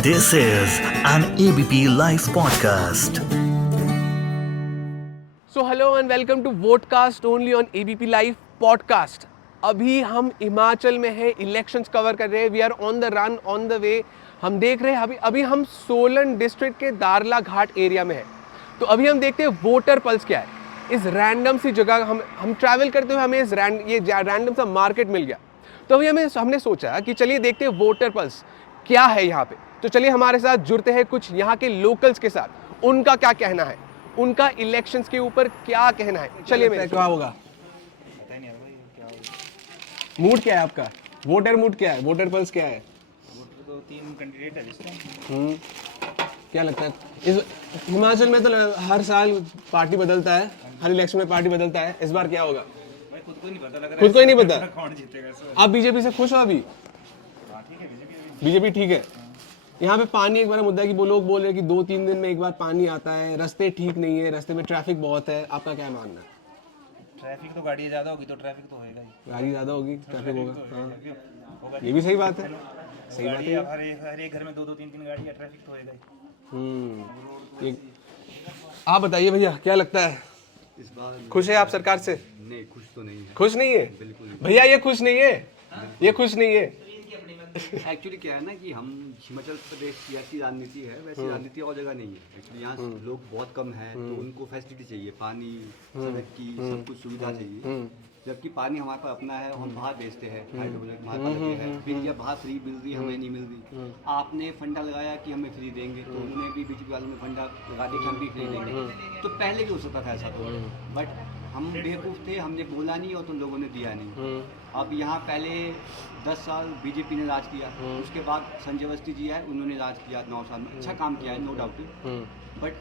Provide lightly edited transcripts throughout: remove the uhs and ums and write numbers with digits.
This is an ABP Live podcast. So hello and welcome to votecast only on ABP live podcast. अभी हम हिमाचल में है, elections cover कर रहे हैं। We are on the run, on the way. हम देख रहे हैं अभी हम सोलन डिस्ट्रिक्ट के दारला घाट एरिया में है। तो अभी हम देखते हैं वोटर पल्स क्या है। इस रैंडम सी जगह हम ट्रैवल करते हुए हमें ये रैंडम सा मार्केट मिल गया। तो अभी हमने सोचा कि चलिए देखते हैं वोटर पल्स क्या है यहाँ पे। तो चलिए हमारे साथ जुड़ते हैं कुछ यहाँ के लोकल्स के साथ, उनका क्या कहना है, उनका इलेक्शंस के ऊपर क्या कहना है। चलिए मेरे क्या होगा, पता ही नहीं होगा ये क्या होगा। मूड क्या है आपका, वोटर मूड क्या है, वोटर पल्स क्या है? वोटर तो 3 कैंडिडेट है इस टाइम। क्या लगता है इस हिमाचल में तो हर साल पार्टी बदलता है, हर इलेक्शन में पार्टी बदलता है। इस बार क्या होगा भाई खुद को ही नहीं पता लग रहा है। खुद को ही नहीं पता कौन जीतेगा इस बार। आप बीजेपी से खुश हो? अभी हाँ ठीक है, बीजेपी ठीक है। यहाँ पे पानी एक बार मुद्दा है कि वो लोग बोल रहे हैं कि 2-3 दिन में एक बार पानी आता है, रास्ते ठीक नहीं है, रास्ते में ट्रैफिक बहुत है। आपका क्या मानना है? ट्रैफिक तो गाड़ी ज्यादा होगी तो ट्रैफिक तो होएगा ही। गाड़ी ज्यादा होगी, ट्रैफिक होगा। हाँ, होगा ये भी सही बात है, सही बात गाड़ी है। अब हर एक घर में 2-2 3-3 गाड़ी है, ट्रैफिक तो होएगा ही। आप बताइए भैया, क्या लगता है इस बार खुश है आप सरकार से? नहीं, खुश तो नहीं है। खुश नहीं है बिल्कुल भैया, ये खुश नहीं है, ये खुश नहीं है। एक्चुअली क्या है ना कि हम हिमाचल प्रदेश सियासी राजनीति है, वैसी राजनीति और जगह नहीं है। एक्चुअली यहाँ लोग बहुत कम है, तो उनको फैसिलिटी चाहिए, पानी, सड़क की सब कुछ सुविधा चाहिए। जबकि पानी हमारे पास अपना है, हम बाहर बेचते हैं, हाइड्रो प्रोजेक्ट हमारे पास लगे हैं। फिर जब बाहर फ्री मिल रही, हमें नहीं मिल रही। आपने फंडा लगाया कि हमें फ्री देंगे, तो उन्होंने भी बीजेपी वालों ने फंडा लगा दिया कि हम भी फ्री देंगे। तो पहले भी हो सकता था ऐसा, तो बट हम बेवकूफ़ थे, हमने बोला नहीं और तुम लोगों ने दिया नहीं। अब यहाँ पहले 10 साल बीजेपी ने राज किया, उसके बाद संजय अवस्थी जी आए, उन्होंने राज किया 9 साल में, अच्छा काम किया है, no doubt. But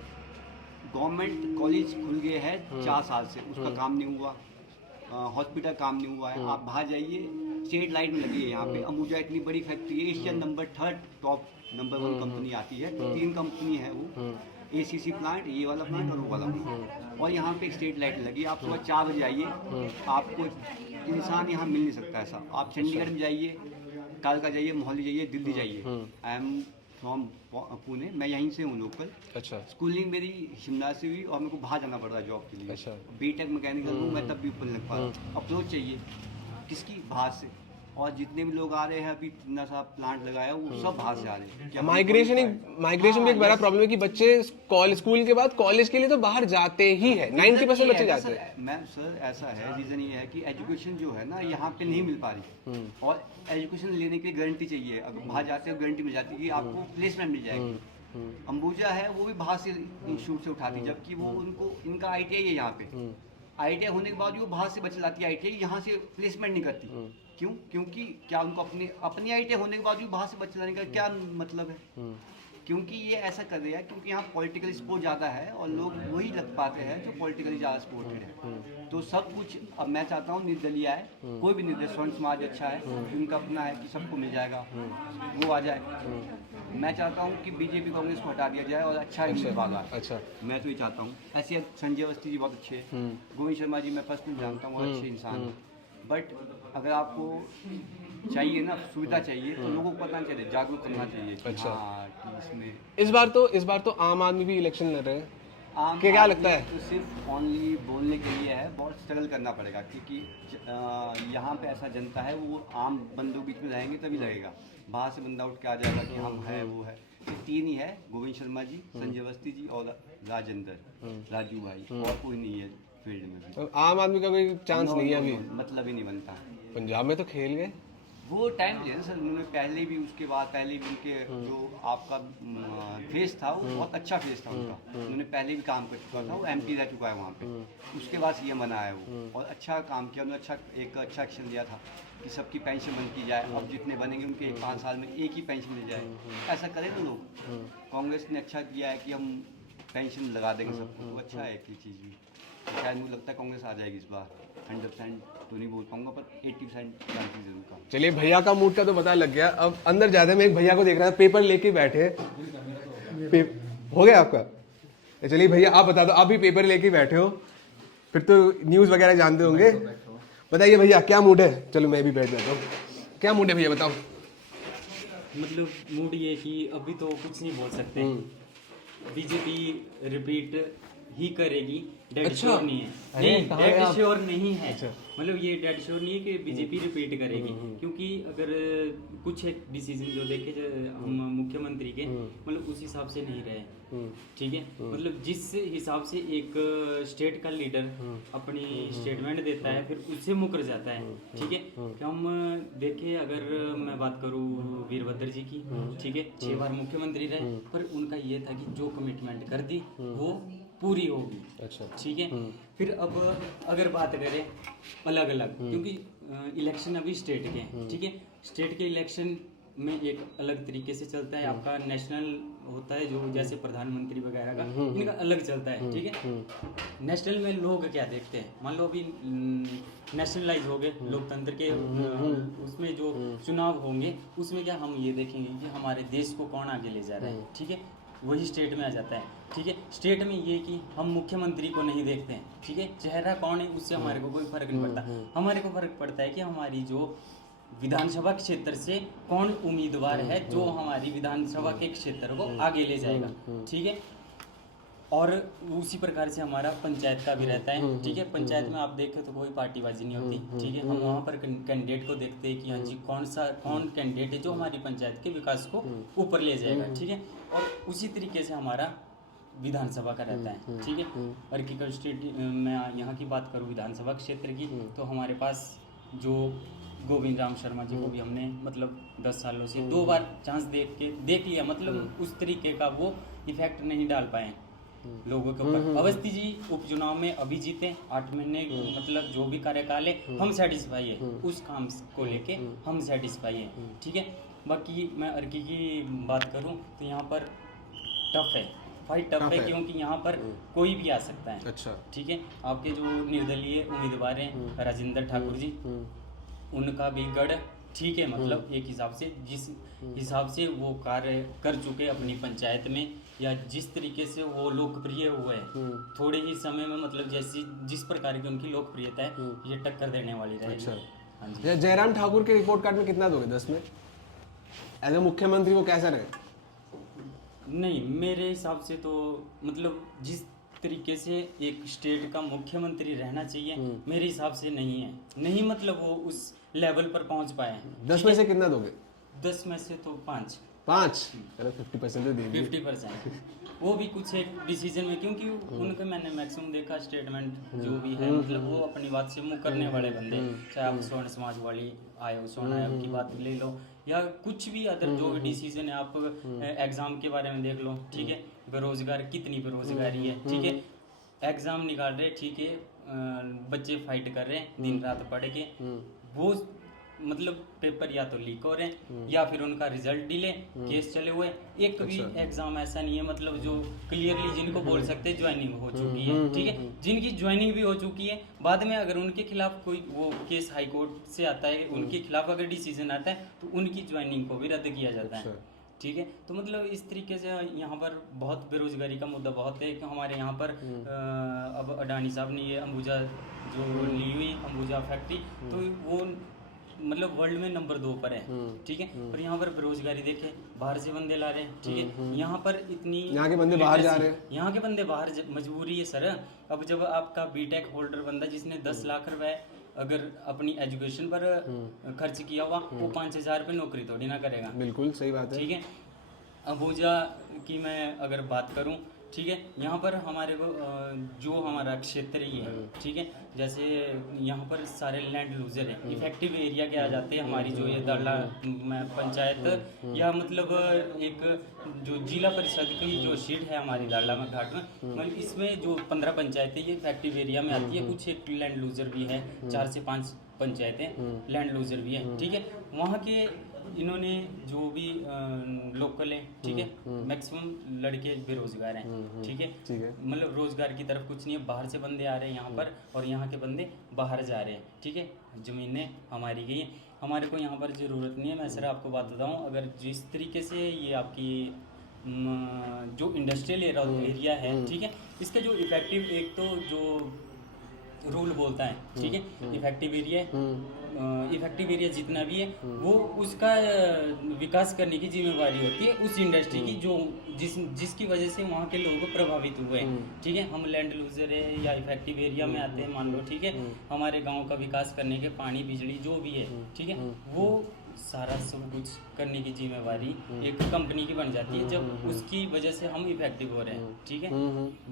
government college खुल गए हैं 4 साल से, उसका काम नहीं हुआ। हॉस्पिटल काम नहीं हुआ है। आप बाहर जाइए, स्ट्रीट लाइट में लगी है यहाँ पे। अंबुजा इतनी बड़ी फैक्ट्री है, Asian number 3 top number 1 company आती है। 3 कंपनी है वो, एसीसी प्लांट, ये वाला प्लांट और वो वाला प्लांट। और यहाँ पे एक स्ट्रीट लाइट लगी। आप सुबह 4 बजे आइए, आपको इंसान यहाँ मिल नहीं सकता ऐसा। आप चंडीगढ़ में जाइए, कालका जाइए, मोहाली जाइए, दिल्ली जाइए। आई एम फ्रॉम पुणे, मैं यहीं से हूँ लोकल। अच्छा, स्कूलिंग मेरी शिमला से हुई और मेरे को बाहर जाना पड़ रहा है जॉब के लिए। अच्छा। बीटेक मैकेनिकल हूँ मैं, तब भी ऊपर लग पा रहा। अप्रोच चाहिए किसकी? बाहर से। और जितने भी लोग आ रहे हैं, अभी इतना सा प्लांट लगाया वो सब बाहर से आ रहे हैं। माइग्रेशन भी एक बड़ा प्रॉब्लम है कि बच्चे स्कूल के बाद कॉलेज के लिए तो बाहर जाते ही है। 90% बच्चे जाते हैं। मैम सर ऐसा है, रीज़न ये है कि एजुकेशन जो है ना यहाँ पे नहीं मिल पा रही। और एजुकेशन लेने के लिए गारंटी चाहिए। अगर बाहर जाते हो गारंटी मिल जाती है कि आपको प्लेसमेंट मिल जाएगी। अंबुजा है वो भी बाहर से इंस्टीट्यूट से उठाती, जबकि वो उनको इनका ITI है यहाँ पे। ITI होने के बाद भी वो बाहर से बच्चे लाती है ITI, यहाँ से प्लेसमेंट नहीं करती। क्यों? क्योंकि क्या उनको अपनी ITI होने के बाद भी बाहर से बच्चे लाने का क्या मतलब है? क्योंकि ये ऐसा कर रहे हैं क्योंकि यहाँ पॉलिटिकल स्पोर्ट ज़्यादा है और लोग वही लग पाते हैं जो पॉलिटिकली ज़्यादा सपोर्टेड है। तो सब कुछ अब मैं चाहता हूँ निर्दलीय आए, कोई भी निर्दलीय, स्वर्ण समाज अच्छा है, उनका अपना है कि सबको मिल जाएगा, वो आ जाए। मैं चाहता हूँ कि बीजेपी कांग्रेस को हटा दिया जाए और अच्छा उम्मीदवार आए। अच्छा, मैं तो ये चाहता हूँ। ऐसे संजय अवस्थी जी बहुत अच्छे हैं, गोविंद शर्मा जी मैं पर्सनली जानता हूँ, अच्छे इंसान हैं। बट अगर आपको चाहिए ना सुविधा चाहिए, तो लोगों को पता नहीं चले, जागरूक करना चाहिए कि अच्छा। हाँ कि इसमें इस बार तो आम आदमी भी इलेक्शन लड़ रहे हैं। आम क्या आदमी लगता है? तो सिर्फ ओनली बोलने के लिए है, बहुत स्ट्रगल करना पड़ेगा क्योंकि यहाँ पे ऐसा जनता है, वो आम बंदों बीच में रहेंगे तभी लगेगा। बाहर से बंदा उठ के आ जाएगा कि हम है वो है। ये 3 ही है, गोविंद शर्मा जी, संजय अवस्थी जी और राजू भाई, और कोई नहीं है फील्ड में भी। तो आम आदमी का कोई चांस नहीं है अभी? मतलब ही नहीं बनता। पंजाब में तो खेल गए। वो टाइम दिया सर उन्होंने, पहले भी उसके बाद पहले भी उनके जो आपका फेस था वो बहुत अच्छा फेस था उनका। उन्होंने पहले भी काम कर चुका था, वो MP रह चुका है वहाँ पे। उसके बाद CM बना है वो, और अच्छा काम किया उन्होंने। अच्छा एक्शन लिया था कि सबकी पेंशन बंद की जाए। अब जितने बनेंगे उनके 5 साल में एक ही पेंशन मिल जाए। ऐसा करें ना लोग। कांग्रेस ने अच्छा किया है कि हम पेंशन लगा देंगे सबको, तो अच्छा है एक चीज़ भी। शायद मुझे लगता है कांग्रेस आ जाएगी इस बार। 100% तो नहीं बोल पाऊंगा, पर 80% चांसेस है उनका। चलिए भैया का मूड का तो पता लग गया। अब अंदर जाते हैं। मैं एक भैया को देख रहा था, पेपर लेके बैठे। हो गया आपका? चलिए भैया आप बता दो, आप भी पेपर लेके बैठे हो, फिर तो न्यूज़ वगैरह जानते होंगे। बताइए भैया क्या मूड है? चलो मैं भी बैठ जाता हूँ। क्या मूड है भैया बताओ? मतलब मूड ये कि अभी तो कुछ नहीं बोल सकते। बीजेपी रिपीट ही करेगी, डेड अच्छा। श्योर नहीं है। अरे, नहीं, कहाँ है डेड आप? श्योर नहीं है। अच्छा। मतलब ये डेड श्योर नहीं है कि बीजेपी रिपीट करेगी, क्योंकि अगर कुछ एक डिसीजन जो देखे हम मुख्यमंत्री के, मतलब उस हिसाब से नहीं रहे। ठीक है, मतलब जिस हिसाब से एक स्टेट का लीडर अपनी स्टेटमेंट देता है फिर उससे मुकर जाता है। ठीक है, कि हम देखे, अगर मैं बात करूँ वीरभद्र जी की, ठीक है, 6 बार मुख्यमंत्री रहे, पर उनका ये था कि जो कमिटमेंट कर दी वो पूरी होगी। अच्छा। ठीक है, फिर अब अगर बात करें अलग अलग, क्योंकि इलेक्शन अभी स्टेट के हैं। ठीक है, स्टेट के इलेक्शन में एक अलग तरीके से चलता है, आपका नेशनल होता है जो जैसे प्रधानमंत्री वगैरह का, इनका अलग चलता है। ठीक है, नेशनल में लोग क्या देखते हैं, मान लो अभी नेशनलाइज हो गए लोकतंत्र के, उसमें जो चुनाव होंगे उसमें क्या हम ये देखेंगे कि हमारे देश को कौन आगे ले जा रहा है। ठीक है, वही स्टेट में आ जाता है। ठीक है, स्टेट में ये कि हम मुख्यमंत्री को नहीं देखते हैं। ठीक है, चेहरा कौन है उससे हमारे को कोई फर्क नहीं पड़ता। हमारे को फर्क पड़ता है कि हमारी जो विधानसभा क्षेत्र से कौन उम्मीदवार है जो हमारी विधानसभा के क्षेत्र को आगे ले जाएगा। ठीक है, और उसी प्रकार से हमारा पंचायत का भी रहता है। ठीक है, पंचायत में आप देखें तो कोई पार्टीबाजी नहीं होती। ठीक है, हम वहाँ पर कैंडिडेट को देखते हैं कि हाँ जी कौन कैंडिडेट है जो हमारी पंचायत के विकास को ऊपर ले जाएगा। ठीक है, और उसी तरीके से हमारा विधानसभा का रहता है। ठीक है, और की कंस्टिट्यूट मैं यहाँ की बात करूँ विधानसभा क्षेत्र की, तो हमारे पास जो गोविंद राम शर्मा जी को भी हमने मतलब 10 सालों से 2 बार चांस देख लिया, मतलब उस तरीके का वो इफेक्ट नहीं डाल पाए लोगों के ऊपर। अवस्थी जी उपचुनाव में अभी जीते 8 महीने, मतलब जो भी कार्यकाल है हम सेटिस्फाई है, उस काम को लेके हम सेटिस्फाई है। ठीक है, बाकी मैं अर्की की बात करूं तो यहाँ पर टफ है, फाइट टफ है, क्योंकि यहाँ पर कोई भी आ सकता है। अच्छा। ठीक है, आपके जो निर्दलीय उम्मीदवार हैं राजेंद्र ठाकुर जी, उनका भी गढ़ ठीक है, मतलब एक हिसाब से जिस हिसाब से वो कार्य कर चुके अपनी पंचायत में, या जिस तरीके से वो लोकप्रिय हुए थोड़े ही समय में, मतलब जैसी जिस प्रकार की उनकी लोकप्रियता है ये टक्कर देने वाली रहेगी। अच्छा। हाँ जी। जयराम ठाकुर के रिपोर्ट कार्ड में कितना दोगे 10 में? एज ए मुख्यमंत्री वो कैसा रहे? नहीं, मेरे हिसाब से तो मतलब जिस तरीके से एक स्टेट का मुख्यमंत्री रहना चाहिए मेरे हिसाब से नहीं है। नहीं मतलब वो उस लेवल पर पहुंच पाए हैं। 10 में से कितना दोगे? 10 में से तो 5। 5? चलो 50% तो दे दिए। 50%। वो भी कुछ एक डिसीजन में, क्योंकि उनके मैंने मैक्सिमम देखा स्टेटमेंट जो भी है, मतलब वो अपनी बात से मुँह करने वाले बंदे, चाहे आप स्वर्ण समाज वाली आयोग स्वर्ण आयोग की बात ले लो, या कुछ भी अदर जो भी डिसीजन है, आप एग्ज़ाम के बारे में देख लो। ठीक है, बेरोजगार कितनी बेरोजगारी है। ठीक है, एग्ज़ाम निकाल रहे, ठीक है, बच्चे फाइट कर रहे हैं दिन रात पढ़ के, वो मतलब पेपर या तो लीक हो रहे हैं या फिर उनका रिजल्ट डिले, केस चले हुए। एक भी एग्जाम ऐसा नहीं है मतलब जो क्लियरली जिनको बोल सकते हैं ज्वाइनिंग हो चुकी है। ठीक है, जिनकी ज्वाइनिंग भी हो चुकी है, बाद में अगर उनके खिलाफ कोई वो केस हाई कोर्ट से आता है, उनके खिलाफ अगर डिसीजन आता है तो उनकी ज्वाइनिंग को भी रद्द किया जाता है। ठीक है, तो मतलब इस तरीके से यहाँ पर बहुत बेरोजगारी का मुद्दा बहुत है कि हमारे यहाँ पर अब अडानी साहब ने ये अंबुजा जो ली हुई अंबुजा फैक्ट्री, तो वो मतलब वर्ल्ड में नंबर 2 पर है। ठीक है, और यहाँ पर बेरोजगारी देखे, बाहर से बंदे ला रहे हैं। ठीक है, यहाँ पर इतनी यहाँ के बंदे बाहर जा रहे हैं, यहाँ के बंदे बाहर मजबूरी है सर। अब जब आपका बीटेक होल्डर बंदा जिसने 10 लाख रुपए अगर अपनी एजुकेशन पर खर्च किया हुआ, वो 5,000 रुपये नौकरी थोड़ी ना करेगा। बिल्कुल सही बात है। ठीक है, अंबुजा की मैं अगर बात करूं, ठीक है, यहाँ पर हमारे को जो हमारा क्षेत्र ही है, ठीक है, जैसे यहाँ पर सारे लैंड लूजर हैं, इफेक्टिव एरिया के आ जाते हैं हमारी जो ये दाला पंचायत या मतलब एक जो जिला परिषद की जो सीट है हमारी दाला में घाट में, मतलब इसमें जो 15 पंचायतें ये इफेक्टिव एरिया में आती है। कुछ एक लैंड लूजर भी है, 4 से 5 पंचायतें लैंड लूजर भी है। ठीक है, वहाँ के इन्होंने जो भी लोकल है, ठीक है, मैक्सिमम लड़के बेरोजगार हैं। ठीक है, मतलब रोजगार की तरफ कुछ नहीं है, बाहर से बंदे आ रहे हैं यहाँ पर और यहाँ के बंदे बाहर जा रहे हैं। ठीक है, ज़मीनें हमारी गई हैं, हमारे को यहाँ पर ज़रूरत नहीं है। मैं सर आपको बात बताऊँ, अगर जिस तरीके से ये आपकी जो इंडस्ट्रियल एरिया है, ठीक है, इसका जो इफेक्टिव एक तो जो रूल बोलता है, ठीक है, इफेक्टिव एरिया इफेक्टिव एरिया जितना भी है वो उसका विकास करने की जिम्मेवारी होती है उस इंडस्ट्री की जो जिसकी वजह से वहाँ के लोग प्रभावित हुए हैं। ठीक है, हम लैंड लूजर है या इफेक्टिव एरिया में आते हैं मान लो, ठीक है, हमारे गांव का विकास करने के पानी बिजली जो भी है, ठीक है, वो सारा सब कुछ करने की जिम्मेवारी एक कंपनी की बन जाती है जब उसकी वजह से हम इफेक्टिव हो रहे हैं। ठीक है,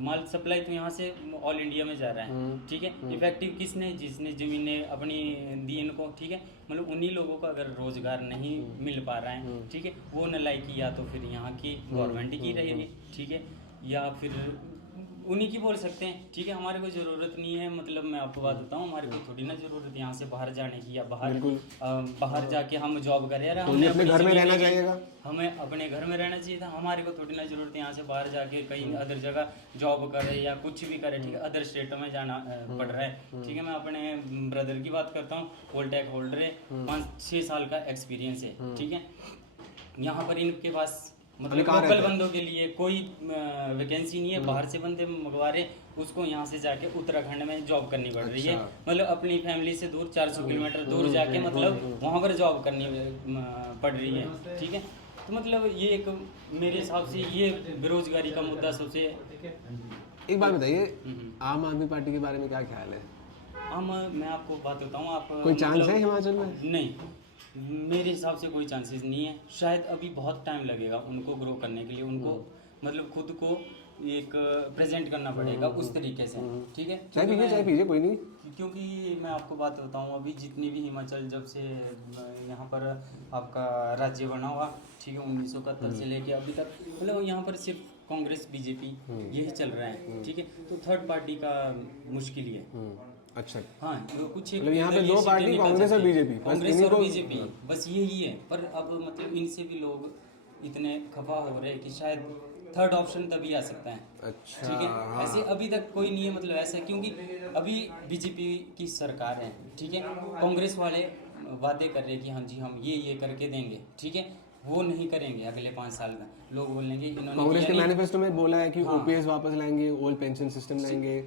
माल सप्लाई तो यहाँ से ऑल इंडिया में जा रहा है। ठीक है, इफेक्टिव किसने, जिसने जमीनें अपनी दी इनको, ठीक है, मतलब उन्हीं लोगों को अगर रोजगार नहीं मिल पा रहा है, ठीक है, वो नलायकी या तो फिर यहाँ की गवर्नमेंट की रहेगी, ठीक है, या फिर उन्हीं की बोल सकते हैं। ठीक है, हमारे को ज़रूरत नहीं है, मतलब मैं आपको बात बताऊँ, हमारे को थोड़ी ना ज़रूरत यहाँ से बाहर जाने की या बाहर जाके हम जॉब करें। यार हमें अपने घर में रहना चाहिए, हमें अपने घर में रहना चाहिए था। हमारे को थोड़ी ना ज़रूरत है यहाँ से बाहर जाके कहीं अदर जगह जॉब करे या कुछ भी करे। ठीक है, अदर स्टेटों में जाना पड़ रहा है। ठीक है, मैं अपने ब्रदर की बात करता हूँ, पोलटेक होल्डर है, 5-6 साल का एक्सपीरियंस है। ठीक है, यहाँ पर इनके पास मतलब लोकल बंदों के लिए कोई वैकेंसी नहीं है, बाहर से बंदे मंगवा रहे, उसको यहाँ से जाके उत्तराखंड में जॉब करनी पड़ रही है। मतलब अपनी फैमिली से दूर 400 किलोमीटर दूर जाके मतलब वहाँ पर जॉब करनी पड़ रही है। ठीक है, तो मतलब ये एक मेरे हिसाब से ये बेरोजगारी का मुद्दा सबसे। एक बात बताइए, आम आदमी पार्टी के बारे में क्या ख्याल है? मैं आपको बात बताऊँ, आप कोई चांस है हिमाचल में? नहीं, मेरे हिसाब से कोई चांसेस नहीं है। शायद अभी बहुत टाइम लगेगा उनको ग्रो करने के लिए, उनको मतलब खुद को एक प्रेजेंट करना पड़ेगा उस तरीके से। ठीक है, चाय पीजिए कोई नहीं। क्योंकि मैं आपको बात बताऊं, अभी जितनी भी हिमाचल जब से यहाँ पर आपका राज्य बना हुआ, ठीक है, 1971 से लेके अभी तक मतलब यहाँ पर सिर्फ कांग्रेस बीजेपी यही चल रहा है। ठीक है, तो थर्ड पार्टी का मुश्किल ही है। अच्छा, हाँ, तो कुछ मतलब यहाँ पे दो पार्टी कांग्रेस और बीजेपी, कांग्रेस और बीजेपी बस यही है। पर अब मतलब इनसे भी लोग इतने खफा हो रहे हैं कि शायद थर्ड ऑप्शन तभी आ सकता है। अच्छा, ठीक है, ऐसे अभी तक कोई नहीं है, मतलब ऐसा क्योंकि अभी बीजेपी की सरकार है। ठीक है, कांग्रेस वाले वादे कर रहे हैं कि हाँ जी हम ये करके देंगे। ठीक है, वो नहीं करेंगे अगले 5 साल में। लोग बोलेंगे इन्होंने कांग्रेस के मैनिफेस्टो में बोला है कि ओपीएस वापस लाएंगे, ओल्ड पेंशन सिस्टम लाएंगे।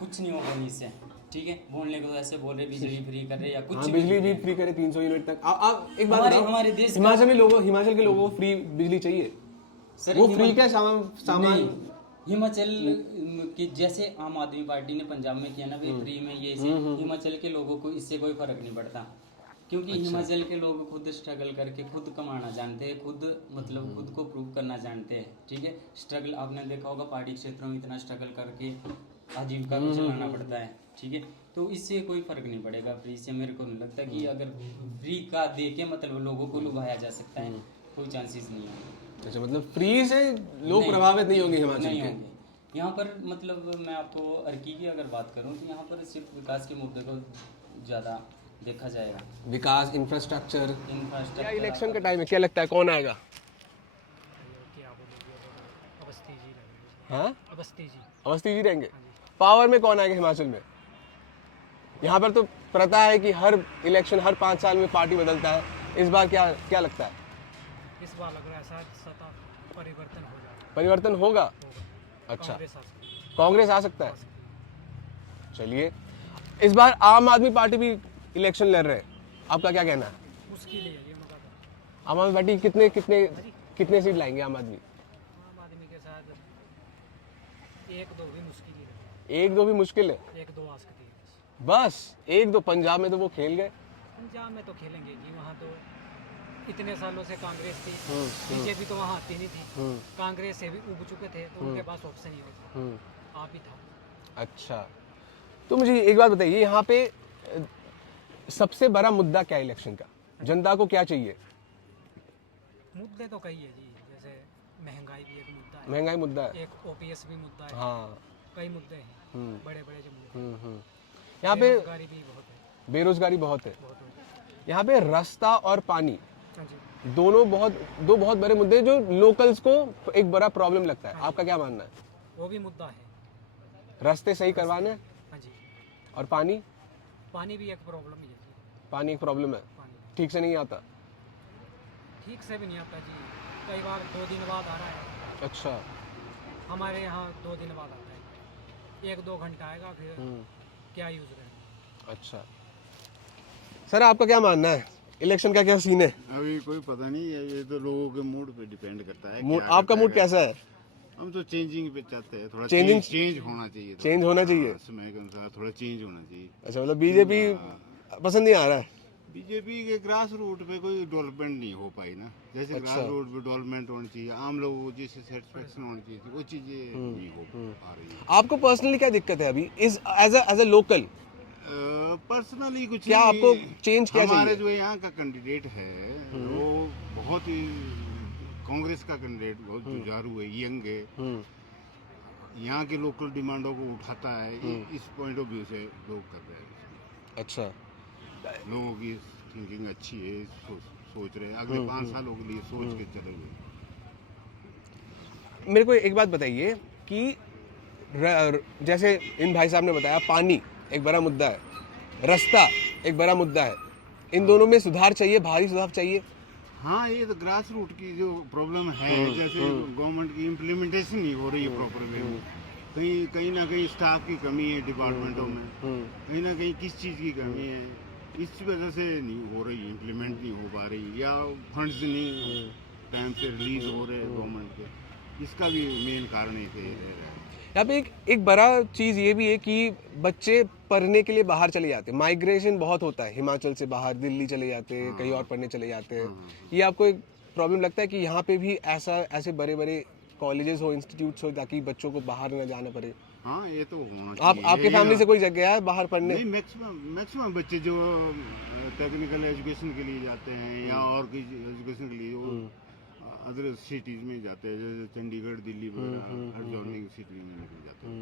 कुछ नहीं होगा इससे। ठीक है, बोलने को ऐसे बोल रहे बिजली फ्री कर रहे या कुछ बिजली भी फ्री करे 300 यूनिट तक। आप एक बात बताओ, हमारे देश हिमाचल के लोगों को फ्री बिजली चाहिए सर? वो फ्री क्या सामान हिमाचल के जैसे आम आदमी पार्टी ने पंजाब में किया ना फ्री में, ये हिमाचल के लोगों को इससे कोई फर्क नहीं पड़ता। क्योंकि हिमाचल के लोग खुद स्ट्रगल करके खुद कमाना जानते हैं, खुद मतलब खुद को प्रूव करना जानते हैं। ठीक है, स्ट्रगल आपने देखा होगा पहाड़ी क्षेत्रों में इतना स्ट्रगल करके आजीविका को चलाना पड़ता है। ठीक है, तो इससे कोई फर्क नहीं पड़ेगा फ्री से। मेरे को नहीं लगता कि अगर फ्री का दे के मतलब लोगों को लुभाया जा सकता है, कोई चांसेस नहीं है। अच्छा, मतलब फ्री से लोग प्रभावित नहीं होंगे हिमाचल के? यहाँ पर मतलब मैं आपको अर्की की अगर बात करूँ तो यहाँ पर सिर्फ विकास के मुद्दे को ज़्यादा देखा जाएगा। विकास, इंफ्रास्ट्रक्चर। इलेक्शन का टाइम है, क्या लगता है कौन आएगा? हाँ, अवस्थी जी रहेंगे। पावर में कौन आएगा हिमाचल में? यहाँ पर तो प्रथा है कि हर इलेक्शन हर 5 साल में पार्टी बदलता है। इस बार क्या लगता है? इस बार लग रहा है शायद सत्ता परिवर्तन हो जाएगा। परिवर्तन होगा? अच्छा, कांग्रेस आ सकता है। चलिए, इस बार आम आदमी पार्टी भी इलेक्शन लड़ रहे हैं, आपका क्या कहना है? मुश्किल है ये मतलब। आम आदमी पार्टी कितने सीट लाएंगे? आम आदमी के साथ 1-2 भी मुश्किल है। 1-2 भी मुश्किल है? 1-2 आ सकती है बस 1-2। पंजाब में तो वो खेल गए। पंजाब में तो खेलेंगे जी, वहाँ तो इतने सालों से कांग्रेस थी, बीजेपी तो वहाँ आती नहीं थी, कांग्रेस से भी उब चुके थे तो उनके पास ऑप्शन ही होता, आप ही था। अच्छा, तो मुझे एक बात बताइए, यहाँ पे सबसे बड़ा मुद्दा क्या है इलेक्शन का? जनता को क्या चाहिए? मुद्दे तो कई है जी, जैसे महंगाई भी एक मुद्दा है। महंगाई मुद्दा है, एक ओपीएस भी मुद्दा है। हाँ, कई मुद्दे हैं, बड़े बड़े जो मुद्दे। यहाँ पे बेरोजगारी भी बहुत है। बेरोजगारी बहुत है। यहाँ पे रास्ता और पानी हाँ दो बहुत बड़े मुद्दे जो लोकल्स को एक बड़ा प्रॉब्लम लगता है। आपका क्या मानना है? वो भी मुद्दा है। रास्ते सही करवाने, हाँ जी। और पानी भी एक प्रॉब्लम ही है जी। पानी एक प्रॉब्लम है, पानी ठीक से नहीं आता। ठीक से भी नहीं आता जी, कई बार 2 दिन बाद आ रहा है। अच्छा, हमारे यहाँ 2 दिन बाद आता है, 1-2 घंटा आएगा, फिर क्या यूज़ रहे। अच्छा, सर आपका क्या मानना है, इलेक्शन का क्या सीन है? अभी कोई पता नहीं है, ये तो लोगों के मूड पे डिपेंड करता है। मूड, क्या आपका करता मूड कैसा है? हम तो चेंजिंग पे चाहते हैं, थोड़ा Changing- चेंज होना चाहिए, चेंज होना चाहिए। समय के अनुसार थोड़ा चेंज होना चाहिए। अच्छा, मतलब बीजेपी पसंद नहीं आ रहा है? बीजेपी के ग्रास रूट पे कोई डेवलपमेंट नहीं हो पाई ना, जैसे अच्छा। ग्रास रूट पे डेवलपमेंट होनी चाहिए, आम लोगों को जैसे सेटिस्फेक्शन होनी चाहिए थी, वो चीजें नहीं हो पा रही है। आपको पर्सनली क्या दिक्कत है अभी इस एज अ लोकल? पर्सनली कुछ क्या नहीं, आपको change क्या हमारे चाहिए? जो यहाँ का कैंडिडेट है वो बहुत ही कांग्रेस का कैंडिडेट, बहुत जुझारू है, यंग है, यहाँ के लोकल डिमांडों को उठाता है, इस पॉइंट ऑफ व्यू से लोग कर रहे हैं। अच्छा, लोगों की थिंकिंग अच्छी है, सोच रहे हैं अगले 5 सालों के लिए सोच के चले गए। मेरे को एक बात बताइए कि जैसे इन भाई साहब ने बताया, पानी एक बड़ा मुद्दा है, रास्ता एक बड़ा मुद्दा है, इन दोनों में सुधार चाहिए, भारी सुधार चाहिए। हाँ, ये तो ग्रास रूट की जो प्रॉब्लम है, जैसे गवर्नमेंट की इम्प्लीमेंटेशन नहीं हो रही है प्रॉपर वे में, कहीं ना कहीं स्टाफ की कमी है डिपार्टमेंटों में, कहीं ना कहीं किस चीज़ की कमी है, इस वजह से नहीं हो रही, इम्प्लीमेंट नहीं हो पा रही, या फंड्स नहीं टाइम से रिलीज हो रहे हैं गवर्नमेंट के, इसका भी मेन कारण एक है रह रहा है। यहाँ पे एक बड़ा चीज़ ये भी है कि बच्चे पढ़ने के लिए बाहर चले जाते हैं, माइग्रेशन बहुत होता है, हिमाचल से बाहर दिल्ली चले जाते हैं, कहीं और पढ़ने चले जाते हैं। ये आपको एक प्रॉब्लम लगता है कि यहाँ पे भी ऐसे बड़े बड़े कॉलेजेस हो, इंस्टीट्यूट्स हो, ताकि बच्चों को बाहर न जाना पड़े? हाँ, ये तो होना आप चाहिए। आपके फैमिली से कोई जगह है बाहर पढ़ने? नहीं, मैक्सिमम बच्चे जो टेक्निकल एजुकेशन के लिए जाते हैं या और कोई एजुकेशन के लिए वो अदर सिटीज में जाते हैं, जैसे चंडीगढ़, दिल्ली वगैरह, हर जॉइनिंग सिटी में निकल जाते हैं,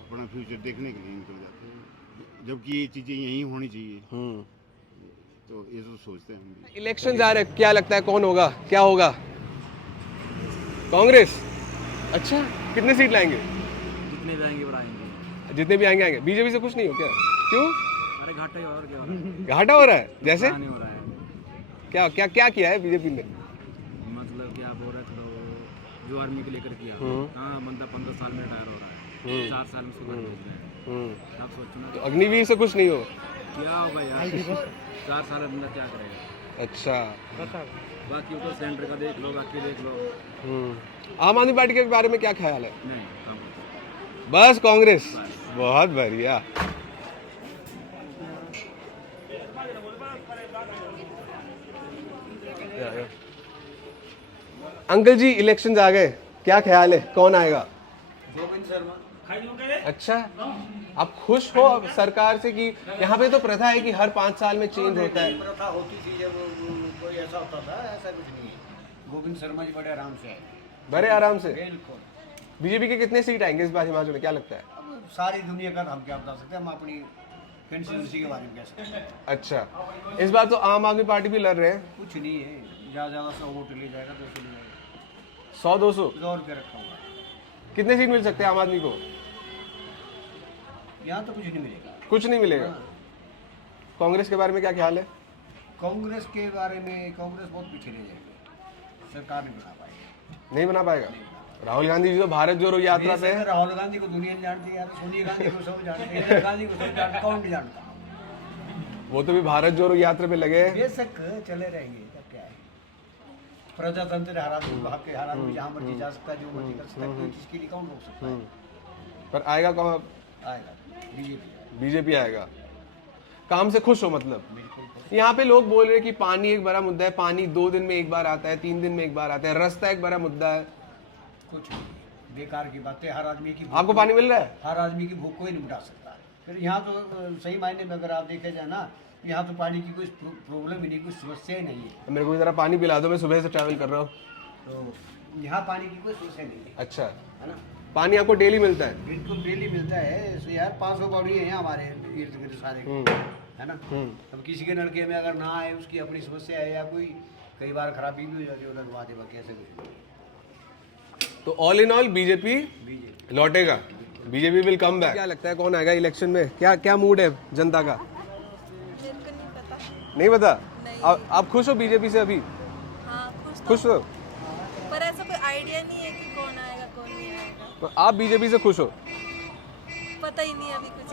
अपना फ्यूचर देखने के लिए निकल जाते हैं, जबकि ये चीज़ें यहीं होनी चाहिए, तो ये तो सोचते हैं हम भी। इलेक्शन आ रहे हैं, क्या लगता है कौन होगा, क्या होगा? कांग्रेस? अच्छा, कितने सीट लाएंगे? जितने भी आएंगे बढ़ाएंगे। जितने भी आएंगे आएंगे। बीजेपी से कुछ नहीं हो क्या? क्यों? अरे घाटा ही और क्या हो रहा है? घाटा हो रहा है? जैसे नहीं हो रहा है, क्या क्या क्या किया है बीजेपी ने? मतलब कि आप हो रहा है तो जो आर्मी के लेकर किया, हाँ बंदा 15 साल में रिटायर हो रहा है, 4 साल में सुबह भेज रहे हैं, आप सोचो ना तो अग्निवीर से कुछ नहीं हो? क्या होगा यार, 4 साल में बंदा क्या करेगा। अच्छा, बाकी ऊपर सेंटर का देख लो, बाकी देख लो। आम आदमी पार्टी के बारे में क्या ख्याल है? नहीं काम बस कांग्रेस, बहुत बढ़िया। अंकल जी, इलेक्शंस आ गए, क्या ख्याल है कौन आएगा? गोविंद शर्मा। अच्छा, आप खुश हो अब सरकार से कि यहाँ पे तो प्रथा है कि हर 5 साल में चेंज होता है? प्रथा होती थी जब कोई ऐसा होता था, ऐसा कुछ नहीं है। गोविंद शर्मा जी बड़े आराम से आए, बड़े आराम से। बिल्कुल। बीजेपी के कितने सीट आएंगे इस बार हिमाचल में, क्या लगता है? अब सारी दुनिया का हम क्या बता सकते हैं, हम अपनी कंस्टिट्यूंसी के बारे में कह सकते हैं। अच्छा, इस बार तो आम आदमी पार्टी भी लड़ रहे हैं। कुछ नहीं है, ज़्यादा 100 वोट ले जाएगा, 200 ले जाएगा, 100-200 100 रुपये रखा हुआ है। कितने सीट मिल सकते हैं आम आदमी को? यहाँ तो कुछ नहीं मिलेगा। कुछ नहीं मिलेगा। कांग्रेस के बारे में क्या ख्याल है? कांग्रेस के बारे में, कांग्रेस बहुत पीछे रह जाएगी, सरकार नहीं बना पाएगी। नहीं बना पाएगा। राहुल गांधी जी तो भारत जोड़ो यात्रा पे है। राहुल गांधी को दुनिया नहीं जानती यार, सोनिया गांधी को सब जानते हैं, इंदिरा गांधी को सब जानते, कौन नहीं जानता? वो तो भी भारत जोड़ो यात्रा पे लगे हैं। बेशक चले रहेंगे, तब क्या है, प्रजातंत्र हालात वहाँ के हालात में जहाँ मर्जी जा सकता है, जो मर्जी कर सकता है, कोई किसके लिए कौन रोक सकता है? पर आएगा कौन? आएगा बीजेपी। बीजेपी आएगा। काम से खुश हो मतलब? बिल्कुल। यहाँ पे लोग बोल रहे हैं कि पानी एक बड़ा मुद्दा है, पानी 2 दिन में एक बार आता है, 3 दिन में एक बार आता है, रास्ता एक बड़ा मुद्दा है। कुछ नहीं, बेकार की बातें। हर आदमी की भूख, आपको पानी मिल रहा है? हर आदमी की भूख कोई नहीं मिटा सकता है। फिर यहाँ तो सही मायने में अगर आप देखे जाए ना, यहाँ तो पानी की कोई प्रॉब्लम ही नहीं, कोई समस्या ही नहीं है। मेरे को जरा पानी पिला दो, मैं सुबह से ट्रैवल कर रहा हूँ। तो यहाँ पानी की कोई समस्या नहीं है, अच्छा, है ना? पानी आपको डेली मिलता है? बिल्कुल डेली मिलता है। तो यार 500 बॉडी है यहाँ हमारे इर्द गिर्द सारे, है ना? अब किसी के नलके में अगर ना आए, उसकी अपनी समस्या है, या कोई कई बार खराबी भी हो जाती है, लगवा दे, बाकी ऐसे कुछ नहीं। तो all in all BJP BJP लौटेगा, बीजेपी विल कम बैक। क्या लगता है कौन आएगा इलेक्शन में? क्या क्या मूड है जनता का? मेरे को नहीं पता। नहीं पता? नहीं। आप खुश हो बीजेपी से अभी? हाँ खुश हो? पर ऐसा कोई आइडिया नहीं है कि कौन आएगा कौन नहीं आएगा, तो आप बीजेपी से खुश हो? पता ही नहीं अभी कुछ,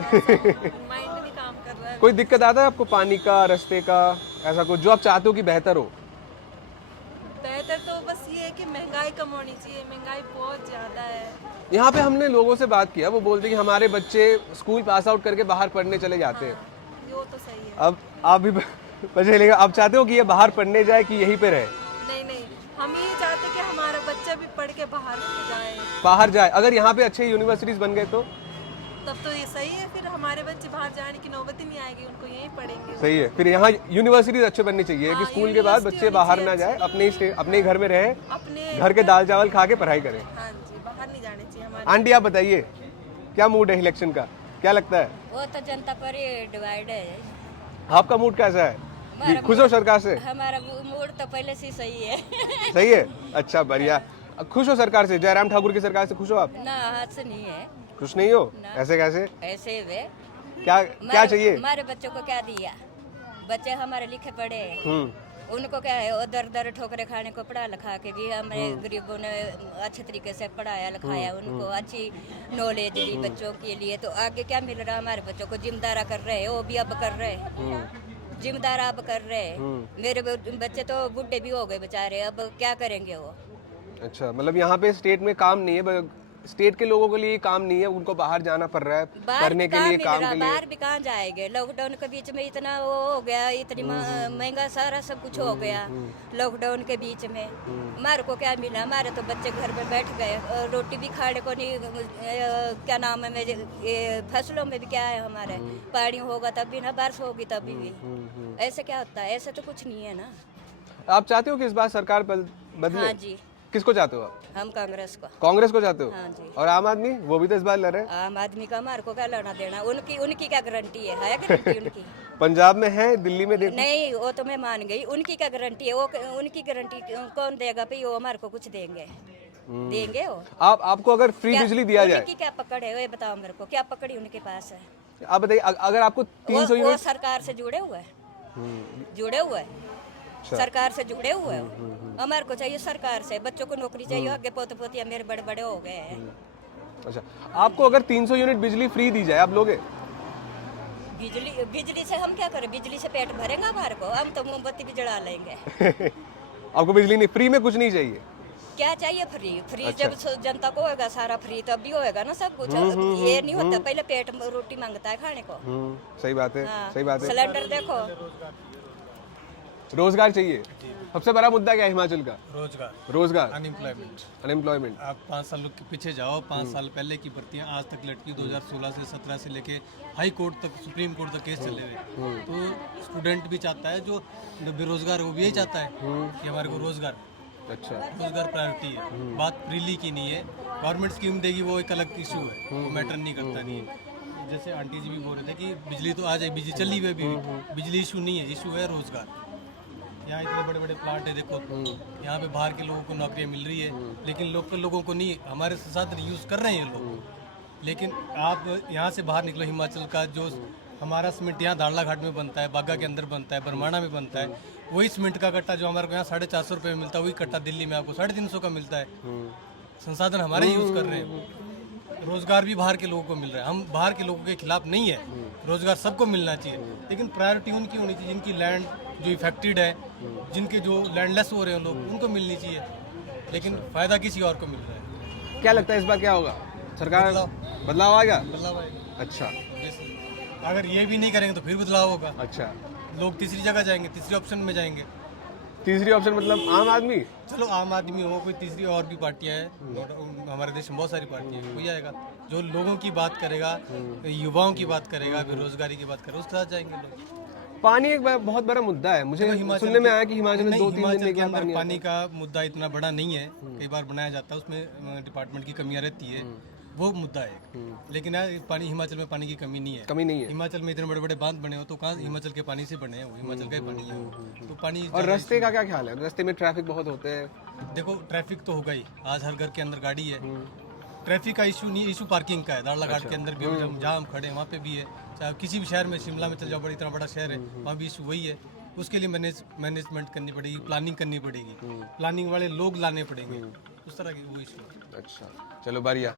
माइंड नहीं काम कर रहा है कोई दिक्कत आता है आपको पानी का, रास्ते का, ऐसा कुछ जो आप चाहते हो कि बेहतर हो? बेहतर तो बस ये है कि महंगाई कम होनी चाहिए, महंगाई बहुत ज़्यादा है। यहाँ पे हमने लोगों से बात किया, वो बोलते हैं कि हमारे बच्चे स्कूल पास आउट करके बाहर पढ़ने चले जाते हैं। वो तो सही है। अब आप भी बचे लेगा, आप चाहते हो कि ये बाहर पढ़ने जाए कि यहीं पे रहे? नहीं नहीं, हम ये चाहते हैं कि हमारा बच्चा भी पढ़ के बाहर जाए। बाहर जाए, अगर यहाँ पे अच्छे यूनिवर्सिटीज बन गए तो तब तो ये सही है, फिर हमारे बच्चे बाहर जाने की नौबत ही नहीं आएगी, उनको यहीं पढ़ेंगे। सही है। फिर यहाँ यूनिवर्सिटीज अच्छे बननी चाहिए कि हाँ, स्कूल के बाद बच्चे बाहर ना जाए, अपने ही घर में रहे, अपने घर के दाल चावल खा के पढ़ाई करें। हाँ जी, बाहर नहीं जाने चाहिए हमारे। आंटी आप बताइए, क्या मूड है इलेक्शन का, क्या लगता है? वो तो जनता पर ही डिवाइड है। आपका मूड कैसा है? कि खुश हो सरकार से? हमारा मूड तो पहले से ही सही है। सही है, अच्छा बढ़िया। खुश हो सरकार से? जयराम ठाकुर की सरकार से खुश हो आप? ना, हाथ से नहीं है। खुश नहीं हो? ऐसे कैसे? ऐसे वे क्या चाहिए? हमारे बच्चों को क्या दिया? बच्चे हमारे लिखे पढ़े हैं, उनको क्या है, उधर उधर ठोकरे खाने को पढ़ा लिखा के भी हमारे गरीबों ने अच्छे तरीके से पढ़ाया लिखाया, उनको अच्छी नॉलेज दी बच्चों के लिए। तो आगे क्या मिल रहा है हमारे बच्चों को? जिम्मेदारा कर रहे हैं, वो भी अब कर रहे हैं, जिम्मेदार अब कर रहे हैं। मेरे बच्चे तो बूढ़े भी हो गए बेचारे, अब क्या करेंगे वो? अच्छा, मतलब यहाँ पे स्टेट में काम नहीं है, स्टेट के लोगों के लिए काम नहीं है, उनको बाहर जाना पड़ रहा है करने के लिए, काम के लिए। बाहर भी कहाँ जाएंगे? लॉकडाउन के बीच में इतना वो हो गया, इतनी महंगा सारा सब कुछ हो गया लॉकडाउन के बीच में। हमारे को क्या मिला? हमारे तो बच्चे घर में बैठ गए, रोटी भी खाने को नहीं, क्या नाम है, ये फसलों में भी क्या है हमारे, पानी होगा तब भी ना, बारिश होगी तभी भी। ऐसे क्या होता है? ऐसे तो कुछ नहीं है ना। आप चाहते हो कि इस बार सरकार बदले? हाँ जी। किसको चाहते हो आप? हम कांग्रेस को। कांग्रेस को चाहते हो? हाँ जी। और आम आदमी, वो भी तो इस बार लड़ रहे हैं। आम आदमी का हमारे को क्या लेना देना? उनकी क्या गारंटी है गारंटी उनकी? पंजाब में है, दिल्ली में देखो। नहीं, वो तो मैं मान गई, उनकी क्या गारंटी है? वो उनकी गारंटी कौन देगा भाई? वो हमारे को कुछ देंगे? देंगे वो? आपको अगर फ्री बिजली दिया जाए, उनकी क्या पकड़ है? वो बताओ मेरे को, क्या पकड़ी उनके पास है? आप बताइए, अगर आपको 300 वो यूनिट सरकार से जुड़े हुए हैं, जुड़े हुए हैं, सरकार से जुड़े हुए हैं। हमारे को चाहिए सरकार से, बच्चों को नौकरी चाहिए, आगे पोते पोतियां मेरे बड़े बड़े हो गए हैं। अच्छा, आपको अगर 300 यूनिट बिजली फ्री दी जाए, आप लोगे? बिजली से हम क्या करें? बिजली से पेट भरेगा हमारे को? हम तो मोमबत्ती भी जला लेंगे। आपको बिजली नहीं, फ्री में कुछ नहीं चाहिए? क्या चाहिए फ्री? अच्छा। जब जनता को होगा सारा फ्री, तब भी होएगा ना सब कुछ। ये नहीं होता, पहले पेट रोटी मांगता है खाने को। सही बात है, हाँ। सही बात है। सिलेंडर देखो, रोजगार चाहिए। सबसे बड़ा मुद्दा क्या है हिमाचल का? रोजगार, अनएम्प्लॉयमेंट। आप 5 साल के पीछे जाओ, 5 साल पहले की भर्तियां आज तक लटकी, 2016 से 17 से लेके हाई कोर्ट तक, सुप्रीम कोर्ट तक केस चले हुए। तो स्टूडेंट भी चाहता है, जो बेरोजगार है वो भी यही चाहता है कि हमारे को रोजगार, अच्छा, रोजगार प्रायोरिटी है। बात फ्रीली की नहीं है, गवर्नमेंट स्कीम देगी वो एक अलग इशू है, वो मैटर नहीं करता नहीं है। जैसे आंटी जी भी बोल रहे थे कि बिजली तो आ जाए, बिजली चली हुई अभी, बिजली इशू नहीं है, इशू है रोजगार। यहाँ इतने बड़े बड़े प्लांट है, देखो यहाँ पे बाहर के लोगों को नौकरियाँ मिल रही है, लेकिन लोकल लोगों को नहीं। हमारे संसाधन यूज़ कर रहे हैं लोग, लेकिन आप यहाँ से बाहर निकलो, हिमाचल का जो हमारा सीमेंट यहाँ दाड़ला घाट में बनता है, बागा के अंदर बनता है, बरमाणा में बनता है, वही सीमेंट का कट्टा जो हमारे को यहाँ 450 रुपये में मिलता है, वही कट्टा दिल्ली में आपको 350 का मिलता है। संसाधन हमारे यूज़ कर रहे हैं, रोजगार भी बाहर के लोगों को मिल रहा है। हम बाहर के लोगों के खिलाफ नहीं है, रोजगार सबको मिलना चाहिए, लेकिन प्रायोरिटी उनकी होनी चाहिए जिनकी लैंड जो इफेक्टेड है, जिनके जो लैंडलेस हो रहे हैं लोग, उनको मिलनी चाहिए, लेकिन फायदा किसी और को मिल रहा है। क्या लगता है इस बार क्या होगा? सरकार बदलाव आएगा? बदलाव आएगा। अच्छा, अगर ये भी नहीं करेंगे तो फिर बदलाव होगा। अच्छा, लोग तीसरी जगह जाएंगे, तीसरी ऑप्शन में जाएंगे। तीसरी ऑप्शन मतलब आम आदमी? चलो आम आदमी हो, कोई तीसरी और भी पार्टियां हैं, हमारे देश में बहुत सारी पार्टियां हैं, कोई आएगा जो लोगों की बात करेगा, युवाओं की बात करेगा, बेरोजगारी की बात करेगा, उसके साथ जाएंगे लोग। पानी एक बहुत बड़ा मुद्दा है, मुझे सुनने में आया कि हिमाचल में 2-3 दिन के अंदर पानी का मुद्दा इतना बड़ा नहीं है, कई बार बनाया जाता है, उसमें डिपार्टमेंट की कमियां रहती है, वो मुद्दा है। लेकिन यार पानी, हिमाचल में पानी की कमी नहीं है, कमी नहीं है। हिमाचल में इतने बड़े बड़े बांध बने हो तो कहाँ हिमाचल के पानी से बने हैं? वो हिमाचल का ही पानी है वो। तो पानी। और रास्ते का क्या ख्याल है? रास्ते में ट्रैफिक बहुत होते हैं। देखो ट्रैफिक तो होगा ही, आज हर घर के अंदर गाड़ी है, ट्रैफिक का इशू नहीं, इशू पार्किंग का है। दाड़ला घाट के अंदर भी जहाँ हम खड़े हैं वहाँ पे भी है, चाहे किसी भी शहर में, शिमला में चल जाओ, बड़ी इतना बड़ा शहर है, वहाँ भी इशू वही है। उसके लिए मैनेजमेंट करनी पड़ेगी, प्लानिंग करनी पड़ेगी, प्लानिंग वाले लोग लाने पड़ेंगे, उस तरह की वो इशू। अच्छा, चलो बढ़िया।